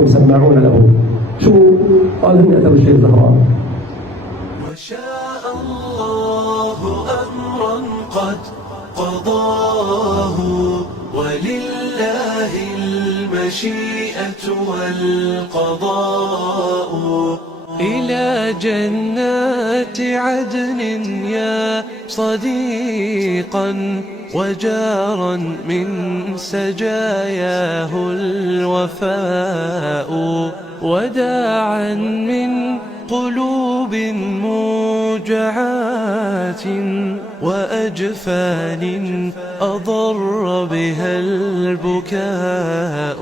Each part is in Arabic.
كلكم سماعون له. شو قال؟ هم أثر الشيخ زهران. وشاء الله أمرا قد قضاه ولله المشيئة والقضاء إلى جنات عدن يا صديقا وجارا من سجاياه الوفاء وداعا من قلوب موجعات وأجفان أضر بها البكاء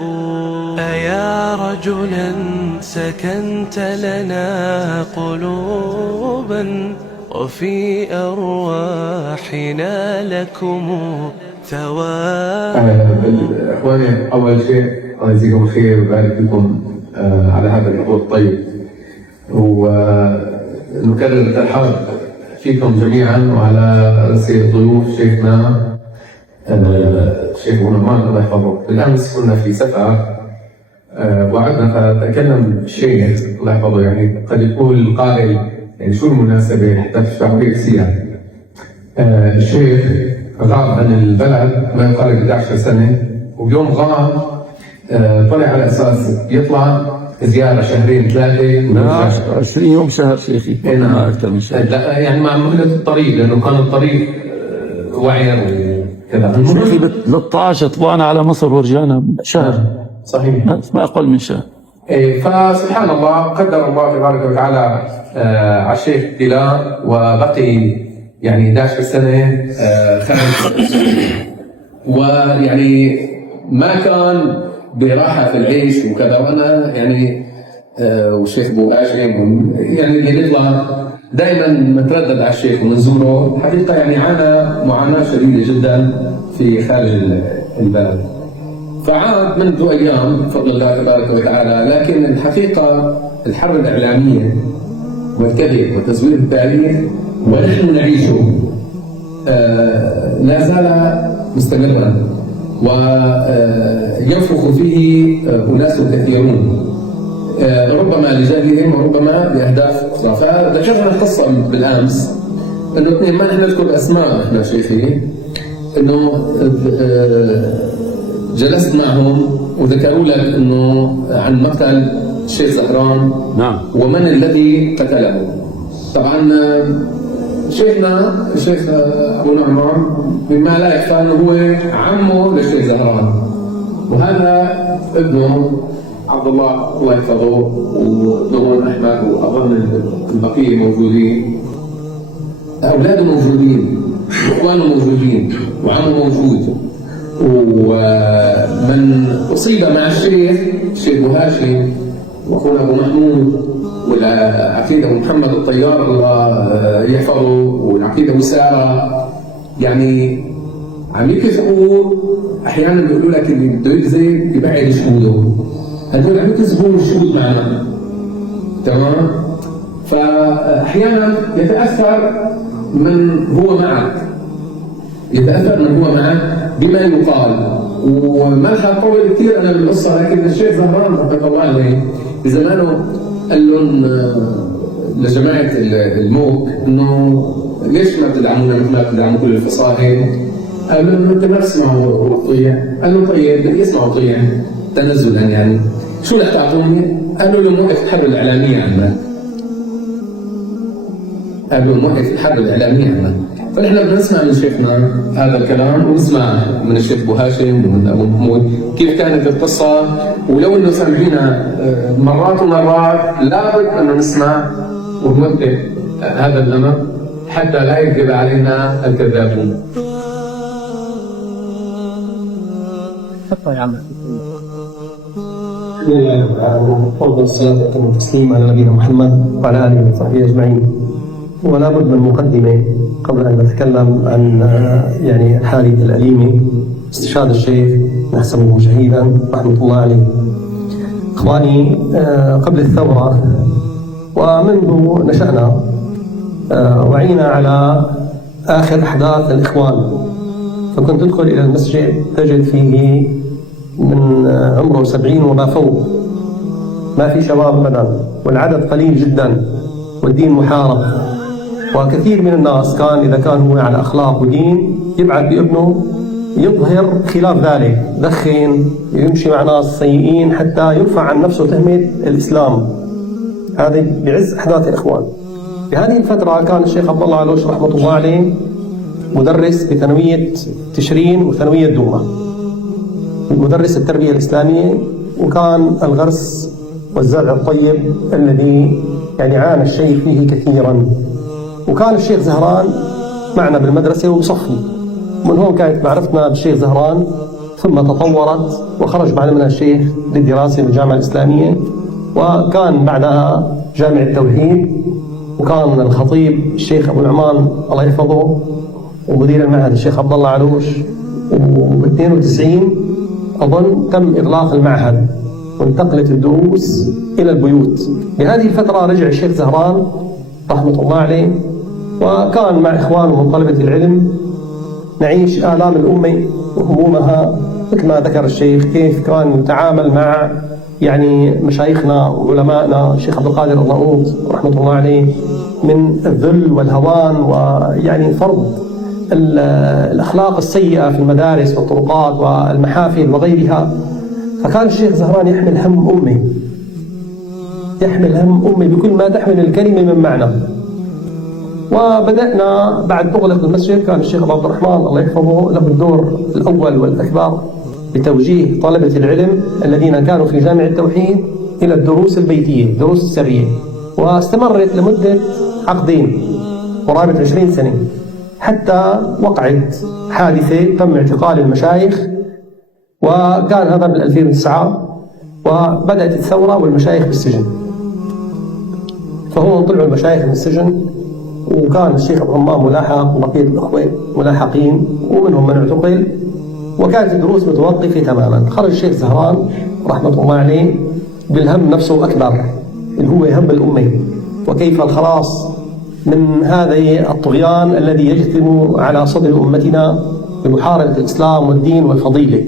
أيا رجلا سكنت لنا قلوبا وفي أرواحنا لكم ثواب. إخواني، أول شيء الله يجزيكم الخير ويبارك فيكم على هذا الحضور الطيب، ونكرر الترحاب فيكم جميعا وعلى رأسي ضيوف شيخنا الشيخ أبو نعمان الله يحفظه. بالأمس كنا في سفر وعدنا فتكلم الشيخ الله يحفظه، يعني قد يقول القائل يعني شو المناسبة حتى تشرحوا لي السيرة. الشيخ غاب عن البلد ما يقارب 11 سنة، وبيوم غاب طلع على أساس يطلع زيارة شهرين ثلاثة 20 يوم شهر شيخي، ما أكثر من شهر. لا يعني مع مهلة الطريق، لأنه كان الطريق وعير وكذا. شيخي ب 13 طلعنا على مصر ورجعنا شهر. صحيح، ما أقل من شهر. فسبحان الله قدر الله تبارك وتعالى على الشيخ ابتلاء، وبقي يعني 11 سنة خارج ويعني ما كان براحة في العيش وكذا. وأنا يعني والشيخ أبو هاشم يعني اللي بيطلع دائما متردد على الشيخ ومنزوره، حقيقة يعني عانى معاناة شديدة جدا في خارج البلد. فعاد منذ أيام بفضل الله تبارك وتعالى، لكن الحقيقة الحرب الإعلامية والكذب وتزوير التاريخ ونحن نعيشه لا زال مستمرا، وينفخ فيه أناس كثيرون ربما لجهلهم وربما لأهداف أخرى. فذكرنا القصة بالأمس إنه اثنين ما نحن نذكر أسماء إحنا شيخي، إنه جلست معهم وذكروا لك إنه عن مقتل الشيخ زهران. نعم. ومن الذي قتله. طبعا شيخنا الشيخ أبو نعمان بما لا يخفى أنه هو عمه للشيخ زهران، وهذا ابنه عبد الله يحفظه، وابنه أحمد، وأظن البقية موجودين، أولاده موجودين، وإخوانه موجودين، وعمه موجود. ومن أصيب مع الشيخ أبو هاشم وأخونا أبو محمود، والعقيد أبو محمد الطيار الله يحفظه، والعقيد أبو سارة، يعني عم يكذبوا. أحيانا بيقولوا لك اللي بده يكذب يبعد شهوده، هذول عم يكذبوا الشهود معنا، تمام؟ فأحيانا يتأثر من هو معك، بما يقال. وما رح أطول كثير أنا بالقصة، لكن الشيخ زهران رحمة الله عليه بزمانه قال لهم لجماعة الموك إنه ليش ما بتدعمونا مثل ما بتدعموا كل الفصائل؟ قالوا لهم أنت ما تسمعوا طيع. قالوا طيب بدي يسمعوا طيع تنزلا، يعني شو رح تعطوني؟ قالوا لهم وقف الحرب الإعلامية عنك. فنحن بدنا نسمع من شيخنا هذا الكلام، ونسمع من الشيخ أبو هاشم ومن أبو محمود كيف كانت القصة. ولو إنه سامعينا مرات ومرات لابد أنه نسمع ونوثق هذا الأمر حتى لا يكذب علينا الكذابون. تفضل يا عم. بسم الله الرحمن الرحيم، والصلاة والتسليم على نبينا محمد وعلى آله وصحبه أجمعين. ولا بد من مقدمة قبل أن نتكلم عن يعني الحادثة الأليمة، استشهاد الشيخ نحسبه شهيدا رحمة الله عليه. إخواني، قبل الثورة ومنذ نشأنا وعينا على آخر أحداث الإخوان، فكنت تدخل إلى المسجد تجد فيه من عمره 70 وما فوق ما في شباب أبدا، والعدد قليل جدا، والدين محارب. وكثير من الناس كان إذا كان هو على أخلاق ودين يبعث بابنه يظهر خلاف ذلك، دخن، يمشي مع ناس سيئين حتى يرفع عن نفسه تهمة الإسلام. هذه بعز أحداث الإخوان. في هذه الفترة كان الشيخ عبد الله علوش رحمة الله عليه مدرس بثانوية تشرين وثانوية دوما، مدرس التربية الإسلامية، وكان الغرس والزرع الطيب الذي يعني عانى الشيخ فيه كثيرا. وكان الشيخ زهران معنا بالمدرسة وبصفي. من هون كانت معرفتنا بالشيخ زهران، ثم تطورت وخرج بعد منها الشيخ للدراسة بالجامعة الإسلامية، وكان بعدها جامع التوحيد، وكان الخطيب الشيخ أبو النعمان الله يحفظه، ومدير المعهد الشيخ عبد الله علوش. و92 أظن تم إغلاق المعهد وانتقلت الدروس إلى البيوت. بهذه الفترة رجع الشيخ زهران رحمة الله عليه، وكان مع إخوانه من طلبة العلم نعيش آلام الأمة وهمومها، مثل ما ذكر الشيخ كيف كان يتعامل مع يعني مشايخنا وعلمائنا الشيخ عبد القادر الرؤوف رحمة الله عليه من الذل والهوان، ويعني فرض الأخلاق السيئة في المدارس والطرقات والمحافل وغيرها. فكان الشيخ زهران يحمل هم أمه، يحمل هم أمه بكل ما تحمل الكلمة من معنى. وبدأنا بعد أغلق المسجد، كان الشيخ عبد الرحمن الله يحفظه له الدور الأول والأكبر بتوجيه طلبة العلم الذين كانوا في جامع التوحيد إلى الدروس البيتية، الدروس السرية، واستمرت لمدة عقدين قرابة 20 سنة، حتى وقعت حادثة تم اعتقال المشايخ، وكان هذا بال 2009، وبدأت الثورة والمشايخ بالسجن. فهم طلعوا المشايخ من السجن، وكان الشيخ أبو همام ملاحق وبقية الأخوة ملاحقين، ومنهم من اعتقل، وكانت الدروس متوقفة تماما. خرج الشيخ زهران رحمة الله عليه بالهم نفسه أكبر، اللي هو هم الأمة، وكيف الخلاص من هذا الطغيان الذي يجثم على صدر أمتنا بمحاربة الإسلام والدين والفضيلة.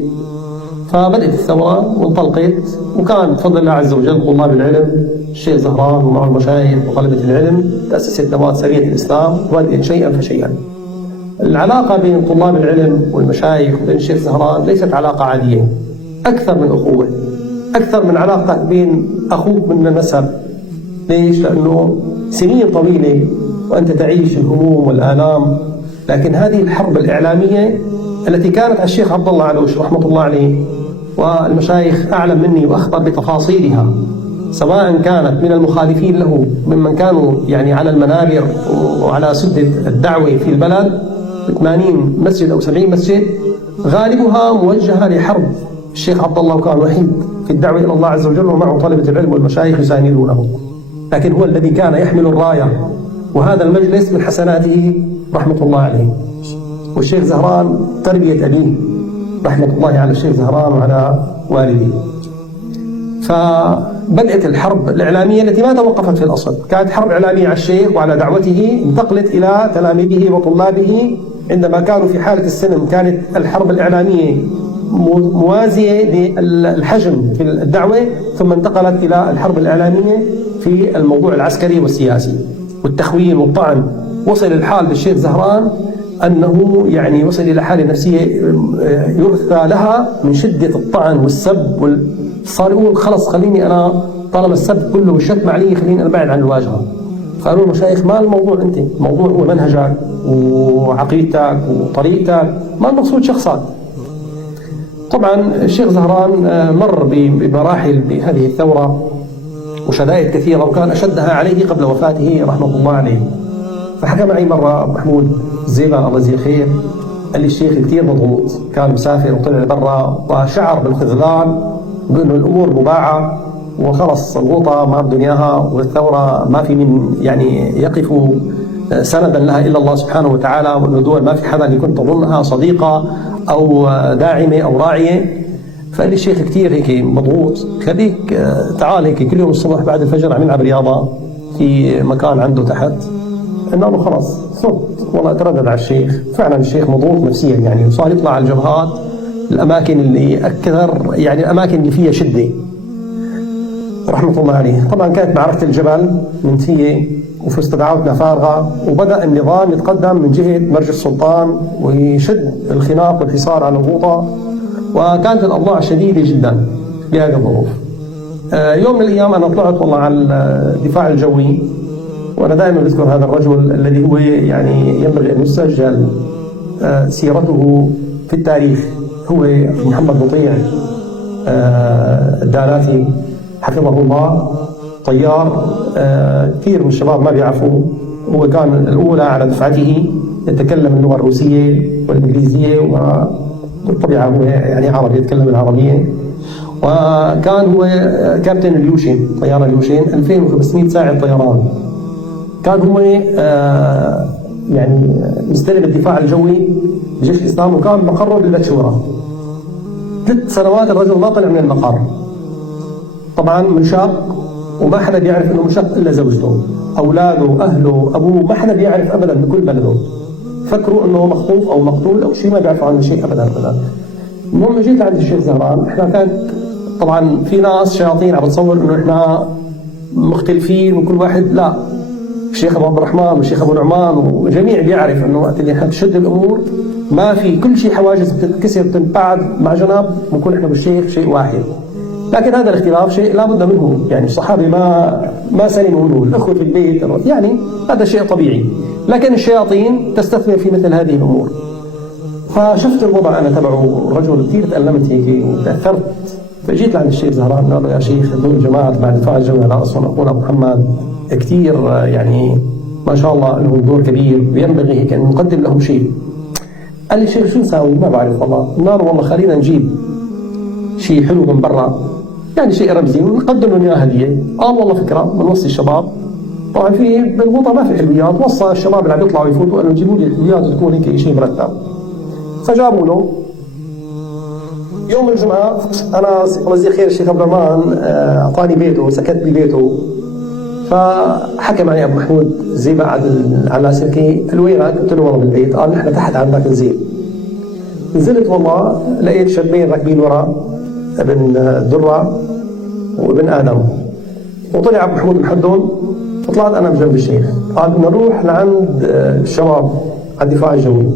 فبدأت الثورة وانطلقت، وكان بفضل الله عز وجل طلاب العلم الشيخ زهران ومع المشايخ وطلبة العلم تأسست نواة سرية الإسلام، وبدأت شيئا فشيئا. العلاقة بين طلاب العلم والمشايخ وبين الشيخ زهران ليست علاقة عادية، أكثر من أخوة، أكثر من علاقتك بين أخوك من النسب. ليش؟ لأنه سنين طويلة وأنت تعيش الهموم والآلام. لكن هذه الحرب الإعلامية التي كانت على الشيخ عبد الله علوش رحمة الله عليه، والمشايخ أعلم مني وأخبر بتفاصيلها، سواء كانت من المخالفين له ممن كانوا يعني على المنابر وعلى سدة الدعوة في البلد، 80 مسجد أو 70 مسجد، غالبها موجهة لحرب الشيخ عبد الله، وكان وحيد في الدعوة إلى الله عز وجل، ومعه طلبة العلم والمشايخ يساندونه. لكن هو الذي كان يحمل الراية، وهذا المجلس من حسناته رحمة الله عليه. والشيخ زهران تربية أبيه رحمة الله على الشيخ زهران وعلى والديه. فبدأت الحرب الإعلامية التي ما توقفت في الأصل، كانت حرب إعلامية على الشيخ وعلى دعوته، انتقلت إلى تلاميذه وطلابه. عندما كانوا في حالة السلم كانت الحرب الإعلامية موازية للحجم في الدعوة، ثم انتقلت إلى الحرب الإعلامية في الموضوع العسكري والسياسي والتخوين والطعن. وصل الحال بالشيخ زهران أنه يعني وصل إلى حالة نفسية يرثى لها من شدة الطعن والسب، صار يقول خلص خليني أنا طالما السب كله والشتم علي خليني أنا بعد عن الواجهة. قالوا المشايخ ما الموضوع أنت، الموضوع هو منهجك وعقيدتك وطريقتك، ما المقصود شخصك. طبعا الشيخ زهران مر بمراحل بهذه الثورة وشدائد كثيرة، وكان أشدها عليه قبل وفاته رحمة الله عليه. فحكى معي مرة محمود زيبان الله يجزيه خير، قال لي الشيخ كثير مضغوط، كان مسافر وطلع برا وشعر بالخذلان، بأنه الأمور مباعة وخلص الغوطة ما بدهم إياها، والثورة ما في من يعني يقف سندا لها إلا الله سبحانه وتعالى، وأنه دول ما في حدا اللي كنت تظنها صديقة أو داعمة أو راعية. فقال لي الشيخ كثير هيك مضغوط، خليك تعال هيك كل يوم الصبح بعد الفجر عم يلعب رياضة في مكان عنده تحت. قلنا له خلاص صرت والله اتردد على الشيخ، فعلا الشيخ مضغوط نفسيا يعني، وصار يطلع على الجبهات الأماكن اللي أكثر يعني الأماكن اللي فيها شدة. رحمة الله عليه. طبعا كانت معركة الجبل منتهية وفي استدعاءاتنا فارغة، وبدأ النظام يتقدم من جهة مرج السلطان ويشد الخناق والحصار على الغوطة، وكانت الأوضاع شديدة جدا بهذه الظروف. يوم من الأيام أنا طلعت والله على الدفاع الجوي، وأنا دائما بذكر هذا الرجل الذي هو يعني ينبغي أن يسجل سيرته في التاريخ، هو محمد مطيع الدالاتي حفظه الله، طيار. كثير من الشباب ما بيعرفوا، هو كان الأولى على دفعته يتكلم اللغة الروسية والإنجليزية، وبالطبيعة هو يعني عربي يتكلم العربية. وكان هو كابتن اليوشين، طيار اليوشين 2500 ساعة طيران. كان هو يعني مستلم الدفاع الجوي بجيش الإسلام، وكان مقره بالبتشورة. 3 سنوات الرجل ما طلع من المقر، طبعا منشق، وما حدا بيعرف انه منشق الا زوجته، اولاده، اهله، ابوه، ما حدا بيعرف ابدا بكل بلده. فكروا انه مخطوف او مقتول او شيء، ما بيعرفوا عنه شيء ابدا ابدا. المهم جيت عند الشيخ زهران، احنا كانت طبعا في ناس شياطين عم بتصور انه احنا مختلفين وكل واحد، لا، الشيخ ابو عبد الرحمن والشيخ ابو نعمان وجميع بيعرف انه وقت اللي تشد الامور ما في، كل شيء حواجز بتتكسر بتنبعد مع جناب، بنكون احنا بالشيخ شيء واحد. لكن هذا الاختلاف شيء لا بد منه، يعني الصحابه ما سلموا منه، الاخوه في البيت، يعني هذا شيء طبيعي. لكن الشياطين تستثمر في مثل هذه الامور. فشفت الوضع انا تبعه الرجل، كثير تألمت هيك وتاثرت. فجيت لعند الشيخ زهران، قال له يا شيخ هذول جماعه تبع الدفاع الجوي على اصلا اخونا ابو محمد كثير يعني ما شاء الله لهم دور كبير، وينبغي هيك ان نقدم لهم شيء. قال لي شيخ شو نساوي؟ ما بعرف والله. قلنا له والله خلينا نجيب شيء حلو من برا، يعني شيء رمزي، ونقدم لهم اياه هديه. والله فكره، بنوصي الشباب. طبعا في بالغوطه ما في حلويات، وصى الشباب اللي عم يطلعوا يفوتوا قالوا جيبوا لي حلويات وتكون هيك شيء مرتب. فجابوا له. يوم الجمعه انا الله يجزيه خير الشيخ عبد الرحمن اعطاني بيته، سكت ببيته. فحكى معي ابو محمود زي بعد على سلكي، قال وينك؟ قلت له والله بالبيت. قال نحن تحت عندك نزيل. نزلت والله لقيت شابين راكبين ورا، ابن درة وابن آدم، وطلع ابو محمود محدهم. فطلعت انا بجنب الشيخ، قال بدنا نروح لعند الشباب على الدفاع الجوي.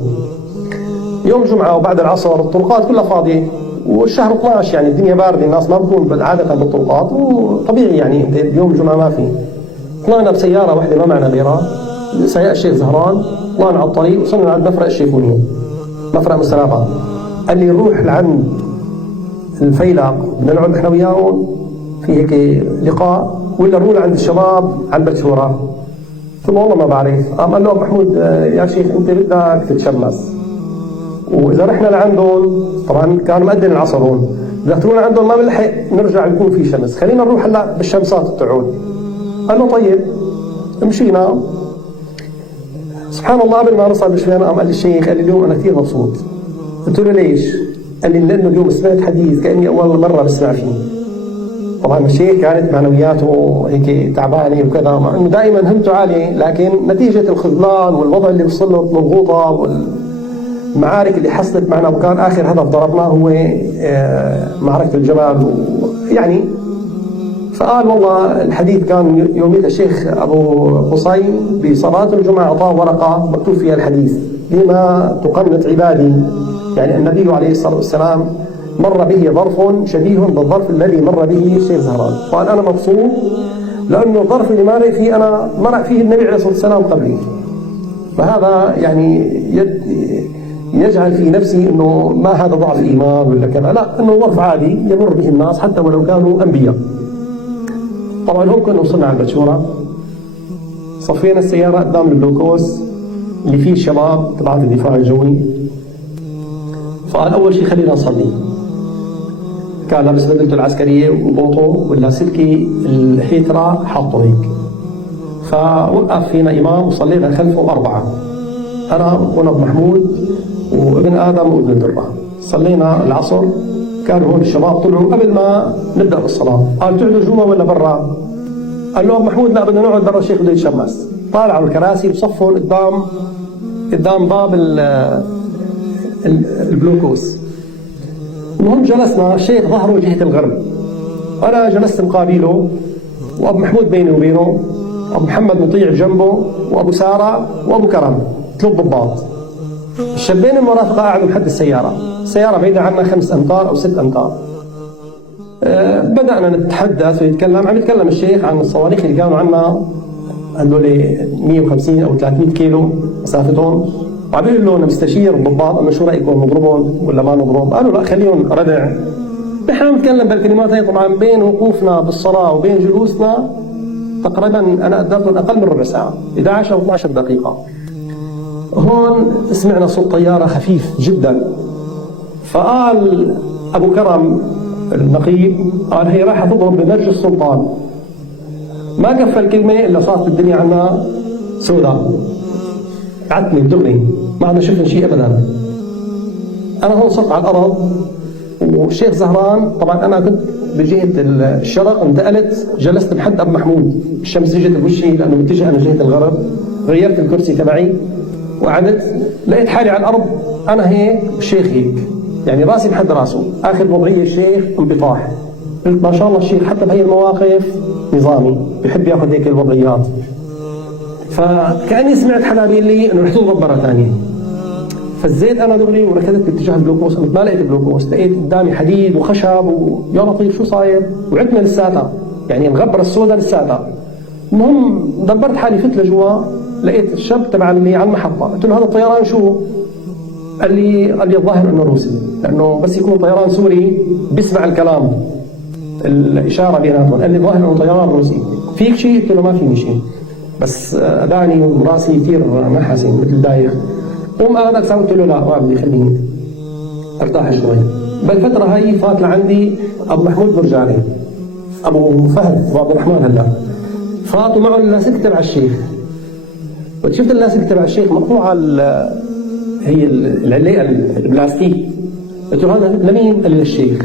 يوم الجمعه وبعد العصر الطرقات كلها فاضيه، والشهر 12 يعني الدنيا بارده، الناس ما بتكون عاده بالطرقات، وطبيعي يعني انت يوم الجمعه ما في. طلعنا بسياره واحده ما معنا غيرها، سياق الشيخ زهران، طلعنا على الطريق وصلنا عند مفرق الشيخونيه، مفرق مسلابه. قال لي نروح لعند الفيلق، بدنا نقعد احنا وياهم في هيك لقاء، ولا نروح عند الشباب على البتشوره؟ قلت له والله ما بعرف. قال له ابو محمود يا شيخ انت بدك تتشمس، واذا رحنا لعندهم طبعا كانوا مأذن العصر هون، اذا ترونا عندهم ما بنلحق نرجع بيكون في شمس، خلينا نروح هلا بالشمسات تعود. قال له طيب. مشينا. سبحان الله قبل ما نوصل بشوي قام قال لي الشيخ، قال لي اليوم انا كثير مبسوط. قلت له ليش؟ قال لي لانه اليوم سمعت حديث كاني اول مره بسمع فيه. طبعا الشيخ كانت معنوياته هيك تعبانه وكذا، مع انه دائما همته عاليه، لكن نتيجه الخذلان والوضع اللي وصل له بالغوطه والمعارك اللي حصلت معنا، وكان اخر هدف ضربناه هو معركه الجبل يعني. فقال والله الحديث كان يوميها الشيخ ابو حسين بصلاه الجمعه اعطاه ورقه مكتوب فيها الحديث، لما تقنط عبادي، يعني النبي عليه الصلاه والسلام مر به ظرف شبيه بالظرف الذي مر به الشيخ زهران. قال انا مبسوط لانه الظرف اللي مر فيه انا مر فيه النبي عليه الصلاه والسلام قبلي. فهذا يعني يجعل في نفسي انه ما هذا ضعف ايمان ولا كذا، لا، انه ظرف عادي يمر به الناس حتى ولو كانوا انبياء. طبعا هون كنا وصلنا على البتشوره، صفينا السياره قدام البلوكوس اللي فيه الشباب تبعات الدفاع الجوي. فقال اول شيء خلينا نصلي. كان لابس بدلته العسكريه وبوطه واللاسلكي الهيترا حاطه هيك. فوقف فينا امام وصلينا خلفه 4، انا وانا ابو محمود وابن ادم وابن دره. صلينا العصر، كانوا هون الشباب طلعوا قبل ما نبدا بالصلاه. قال تقعدوا جوا ولا برا؟ قال له ابو محمود لا بدنا نقعد برا، الشيخ بده يتشمس. طالعوا الكراسي وصفوا قدام باب البلوكوس. المهم جلسنا، الشيخ ظهره جهه الغرب، أنا جلست مقابله، وأبو محمود بيني وبينه، أبو محمد مطيع جنبه، وأبو سارة وأبو كرم 3 ضباط. الشابين المرافقة قعدوا لحد السيارة بعيدة عنا 5 أمتار أو 6 أمتار. بدأنا نتحدث ويتكلم، عم يتكلم الشيخ عن الصواريخ اللي كانوا عنا هذول 150 أو 300 كيلو مسافتهم، وعم يقول له نستشير الضباط انه شو رايكم نضربهم ولا ما نضرب؟ قالوا لا خليهم ردع. نحن نتكلم بالكلمات هي طبعا بين وقوفنا بالصلاه وبين جلوسنا تقريبا انا قدرت اقل من ربع ساعه، 11 او 12 دقيقه. هون سمعنا صوت طياره خفيف جدا، فقال ابو كرم النقيب قال هي راح تضرب بمرج السلطان. ما كفى الكلمه الا صارت الدنيا عنا سوداء، عتمي دغري ما عندنا شفنا شيء ابدا. انا هون صرت على الارض والشيخ زهران، طبعا انا كنت بجهه الشرق، انتقلت جلست بحد ابو محمود، الشمس اجت بوشي لانه متجه انا جهه الغرب، غيرت الكرسي تبعي وقعدت، لقيت حالي على الارض انا هيك والشيخ هيك، يعني راسي بحد راسه، اخذ وضعيه الشيخ انبطاح. قلت ما شاء الله الشيخ حتى بهي المواقف نظامي، بيحب ياخذ هيك الوضعيات. فكأني سمعت حدا بيقول لي انه رح تضرب مرة ثانية. فزيت انا دغري وركضت باتجاه البلوكوس، ما لقيت البلوكوس، لقيت قدامي حديد وخشب ويا لطيف شو صاير؟ وعدنا لساتها، يعني الغبرة السوداء لساتها. المهم دبرت حالي فت لجوا، لقيت الشاب تبع اللي على المحطة، قلت له هذا الطيران شو؟ قال لي الظاهر انه روسي، لانه بس يكون طيران سوري بيسمع الكلام الاشارة بيناتهم، قال لي الظاهر انه طيران روسي، فيك شيء؟ قلت له ما فيني شيء، بس اداني وراسي كثير ما حاسين مثل دايخ. قوم انا قلت له لا ما بدي، خليني ارتاح شوي. بالفتره هي فات لعندي ابو محمود برجاني، ابو فهد وعبد الرحمن هلا فاتوا معه اللاسلكي تبع الشيخ. وشفت اللاسلكي تبع الشيخ مقطوعه هي العليقه البلاستيك. قلت له هذا لمين؟ قال لي للشيخ.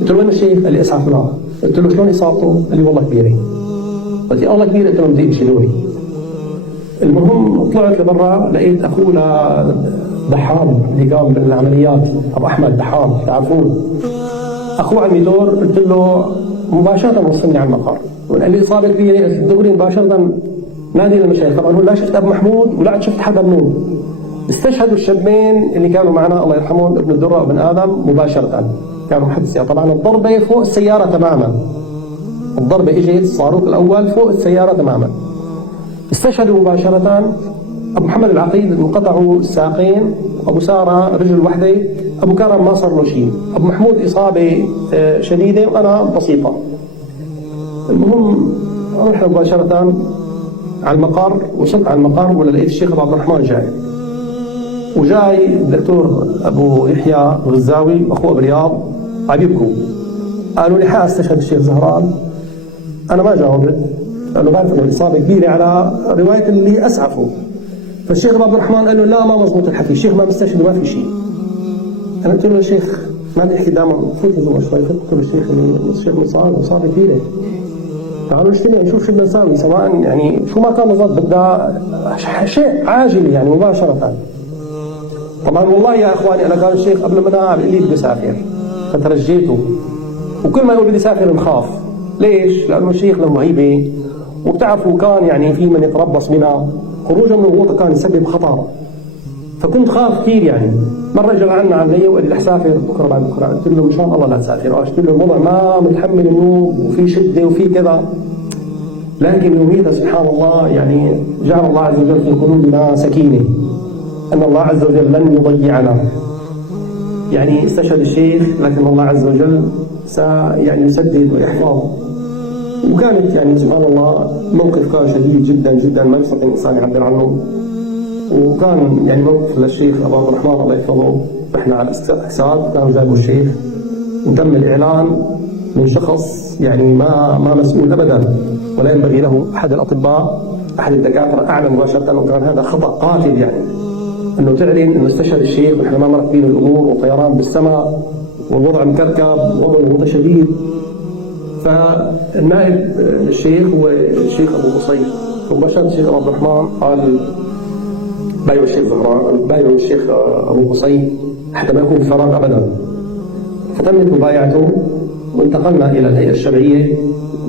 قلت له وين الشيخ؟ قال لي اسعف له. قلت له شلون اصابته؟ قال لي والله كبيره. قلت الله كبير، قلت له بدي يشيلوني. المهم طلعت لبرا، لقيت اخونا دحام اللي قام بالعمليات، ابو احمد دحام تعرفوه، اخوه عم يدور. قلت له مباشره وصلني على المقر، وقال لي اصابه كبيره دغري مباشره نادي المشايخ. طبعا هو لا شفت ابو محمود ولا شفت حدا منهم. استشهدوا الشابين اللي كانوا معنا الله يرحمهم، ابن الدره وابن ادم، مباشره كانوا محدثين. طبعا الضربه فوق السياره تماما، الضربة اجت الصاروخ الاول فوق السيارة تماما. استشهدوا مباشرة. ابو محمد العقيد انقطعوا الساقين، ابو سارة رجل وحده، ابو كرم ما صار له شيء، ابو محمود اصابة شديدة وانا بسيطة. المهم رحنا مباشرة على المقر. وصلت على المقر ولا لقيت الشيخ عبد الرحمن جاي، وجاي الدكتور ابو يحيى الغزاوي واخوه ابو رياض عم يبكوا. قالوا لي حاستشهد الشيخ زهران. انا ما جاوبت لانه بعرف انه الاصابه كبيره على روايه اللي اسعفوا. فالشيخ عبد الرحمن قال له لا ما مضبوط الحكي، الشيخ ما مستشهد وما في شيء. انا قلت له يا شيخ ما بدي احكي دائما، فوت جوا شوي. قلت له الشيخ مصاب اصابه كبيره، تعالوا نجتمع نشوف شو بدنا نسوي، سواء يعني شو ما كان بالضبط، بدها شيء عاجل يعني مباشره. طبعا والله يا اخواني انا قال الشيخ قبل ما انام قال لي بدي اسافر، فترجيته. وكل ما يقول بدي اسافر نخاف. ليش؟ لانه الشيخ له هيبه، وبتعرفوا كان يعني في من يتربص بنا، خروجه من الغوطه كان يسبب خطر. فكنت خاف كثير يعني. مره اجى عنا علي وقال لي رح سافر بكره بعد بكره، قلت له ان شاء الله لا تسافر، قلت له الوضع ما متحمل النوم وفي شده وفي كذا. لكن يوميتها سبحان الله يعني جعل الله عز وجل في قلوبنا سكينه، ان الله عز وجل لن يضيعنا. يعني استشهد الشيخ لكن الله عز وجل يعني يسدد ويحفظ. وكانت يعني سبحان الله موقف كان شديد جدا جدا ما يستطيع الانسان يعبر عنه. وكان يعني موقف للشيخ ابو عبد الرحمن الله يحفظه، احنا على الاستحساد كانوا جابوا الشيخ وتم الاعلان من شخص يعني ما مسؤول ابدا ولا ينبغي له. احد الاطباء احد الدكاتره اعلن مباشره انه كان هذا خطا قاتل، يعني انه تعلن انه استشهد الشيخ ونحن ما مركبين الامور وطيران بالسماء والوضع مكركب ووضع شديد. فالنائب الشيخ هو الشيخ ابو قصي، فمباشره الشيخ عبد الرحمن قال بايعوا الشيخ زهران، بايعوا الشيخ ابو قصي حتى ما يكون فراغ ابدا. فتمت مبايعته وانتقلنا إلى الهيئة الشرعية،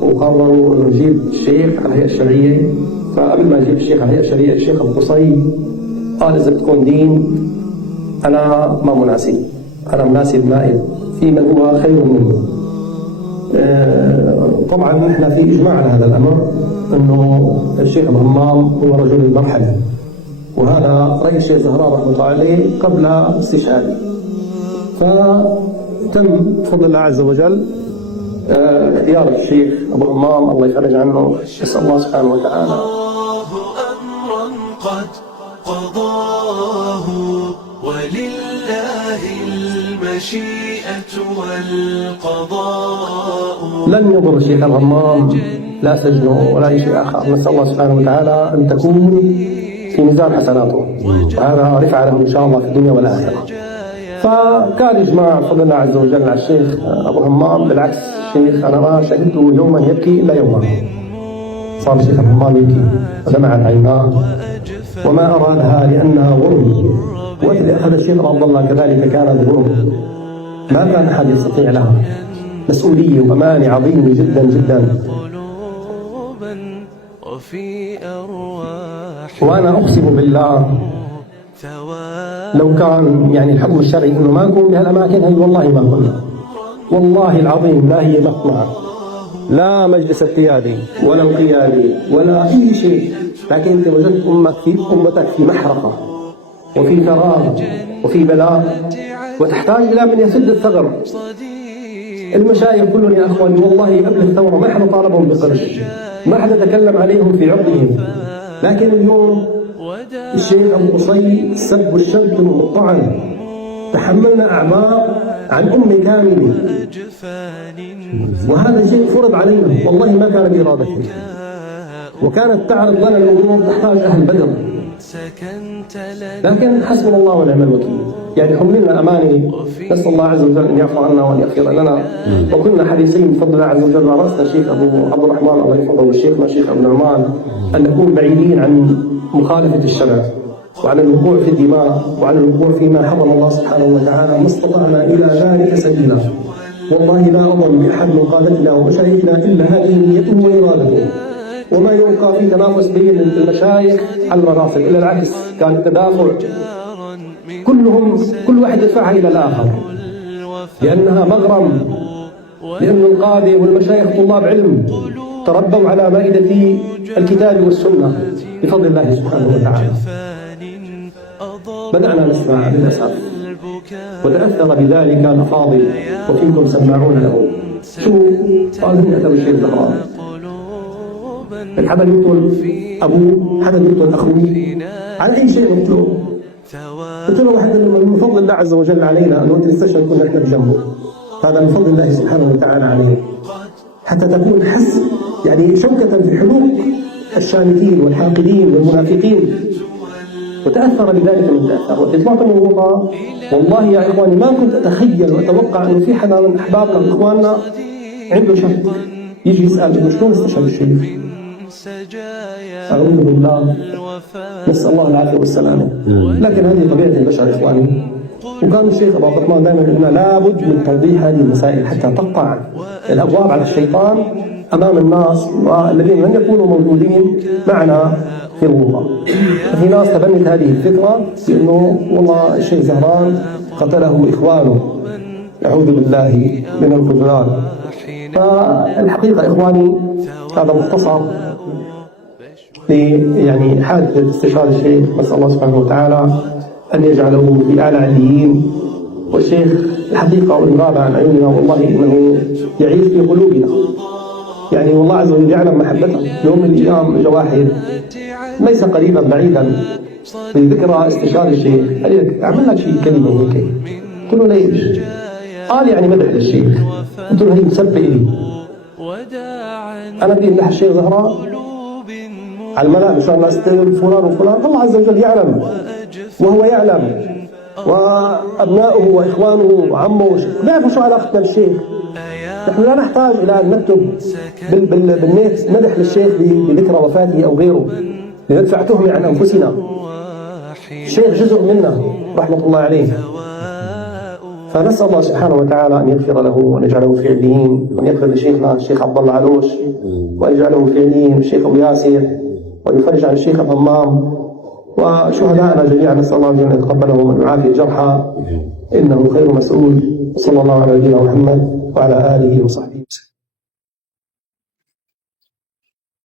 وقرروا إنه نجيب الشيخ على الهيئة الشرعية. فقبل ما نجيب الشيخ على الهيئة الشرعية، الشيخ أبو قصي قال إذا بتكون دين أنا ما مناسب، أنا مناسب نائب في من هو خير مني. طبعا نحن في إجماع على هذا الأمر أنه الشيخ أبو همام هو رجل المرحلة، وهذا رأي الشيخ زهراء رحمه الله عليه قبل استشهاده. فتم بفضل الله عز وجل اختيار الشيخ أبو همام الله يفرج عنه، نسأل الله سبحانه وتعالى. الله أمرا قد قضاه ولله المشيئة والقضاء. لن يضر الشيخ الغمام لا سجنه ولا شيء آخر، نسأل الله سبحانه وتعالى أن تكون في ميزان حسناته، وهذا رفع له إن شاء الله في الدنيا والآخرة. فكان إجماع بفضل الله عز وجل على الشيخ أبو همام. بالعكس الشيخ أنا ما شهدته يوما يبكي إلا يوما، صار الشيخ أبو همام يبكي ودمعت عيناه، وما أرادها لأنها غرب، وقت أخذ الشيخ عبد الله كذلك كانت غرب، ما كان أحد يستطيع لها، مسؤولية وأمانة عظيمة جدا جدا. وأنا أقسم بالله لو كان يعني الحكم الشرعي إنه ما نكون بهالأماكن هي والله ما كنا، والله العظيم. لا هي مطمع، لا مجلس القيادي ولا القيادي ولا أي شيء، لكن أنت وجدت أمتك في محرقة وفي فراغ وفي بلاء، وتحتاج إلى من يسد الثغر. المشايخ كلهم يا أخواني والله قبل الثورة ما حدا طالبهم بقرش، ما حدا تكلم عليهم في عرضهم، لكن اليوم الشيخ أبو قصي السب والشتم والطعن، تحملنا أعباء عن أمة كاملة، وهذا شيء فرض علينا والله ما كان بإرادتنا، وكانت تعرض لنا الأمور تحتاج أهل بدر، لكن حسبنا الله ونعم الوكيل. يعني حملنا أمانة، نسأل الله عز وجل أن يعفو عنا وأن يغفر لنا، وكنا حريصين بفضل الله عز وجل رأسنا الشيخ أبو عبد الرحمن الله يحفظه والشيخنا الشيخ أبو نعمان أن نكون بعيدين عن مخالفة الشرع وعن الوقوع في الدماء وعن الوقوع فيما حرم الله سبحانه وتعالى، ما استطعنا إلى ذلك سبيلا. والله لا أظن بأحد من قادتنا ومشايخنا إلا هذه نيته وإرادته، وما يلقى في تنافس بين المشايخ على المناصب، إلا العكس كان التدافع، كل واحد يدفعها إلى الآخر، لأنها مغرم، لأن القادة والمشايخ طلاب علم تربوا على مائدة الكتاب والسنة بفضل الله سبحانه وتعالى. بدأنا نسمع للأسف وتأثر بذلك الأفاضل وفيكم سماعون له. شو قال هم يأتوا الشيخ زهراء حدا يقتل أبوه، حدا يقتل أخوه، على أي شيء يقتلوه. قلت له واحد من فضل الله عز وجل علينا أنه تستشهد كنا إحنا بجنبه، هذا من فضل الله سبحانه وتعالى عليه، حتى تكون حس يعني شوكة في حلوق الشامتين والحاقدين والمنافقين، وتأثر بذلك من تأثر. وإطلاق الموضوع والله يا إخواني ما كنت أتخيل وأتوقع أنه في حدا من أحبابنا وإخواننا عنده شك يجي يسأل شلون استشهد الشيخ. أعوذ بالله، نسأل الله العافية والسلامة. لكن هذه طبيعة البشر إخواني. وكان الشيخ أبو عبد الرحمن دائما يقول لنا لابد من توضيح هذه المسائل حتى تقطع الأبواب على الشيطان أمام الناس والذين لن يكونوا موجودين معنا في الغرفة. ففي ناس تبنت هذه الفكرة بأنه والله الشيخ زهران قتله إخوانه، أعوذ بالله من الخذلان. فالحقيقة إخواني هذا مختصر يعني حادثة استشهاد الشيخ، نسأل الله سبحانه وتعالى أن يجعله في أعلى عليين. والشيخ الحقيقة وإن غاب عن عيوننا والله إنه يعيش في قلوبنا، يعني والله عز وجل يعلم محبته. يوم من الأيام جاء واحد ليس قريبا بعيدا بذكرى استشهاد الشيخ، قال لك أعمل لك شيء كلمة هيك. قلت له ليش؟ قال يعني مدح للشيخ. قلت له هي مسبة لي، أنا بدي أمدح الشيخ زهراء على الملأ مشان الناس تقول فلان وفلان. الله عز وجل يعلم وهو يعلم، وأبناؤه وإخوانه وعمه بيعرفوا شو علاقتنا بالشيخ. نحن لا نحتاج إلى أن نكتب بالنت مدح للشيخ بذكرى وفاته أو غيره لندفع تهمة عن أنفسنا. الشيخ جزء منا رحمة الله عليه، فنسأل الله سبحانه وتعالى أن يغفر له وأن يجعله في عليين، وأن يغفر لشيخنا الشيخ عبد الله علوش وأن يجعله في عليين، الشيخ أبو ياسر، ويفرج عن الشيخ الضمام وشهداءنا جميعا. نسأل الله أن يتقبلهم وأن يعافي الجرحى إنه خير مسؤول. صلى الله على نبينا محمد وعلى آله وصحبه وسلم.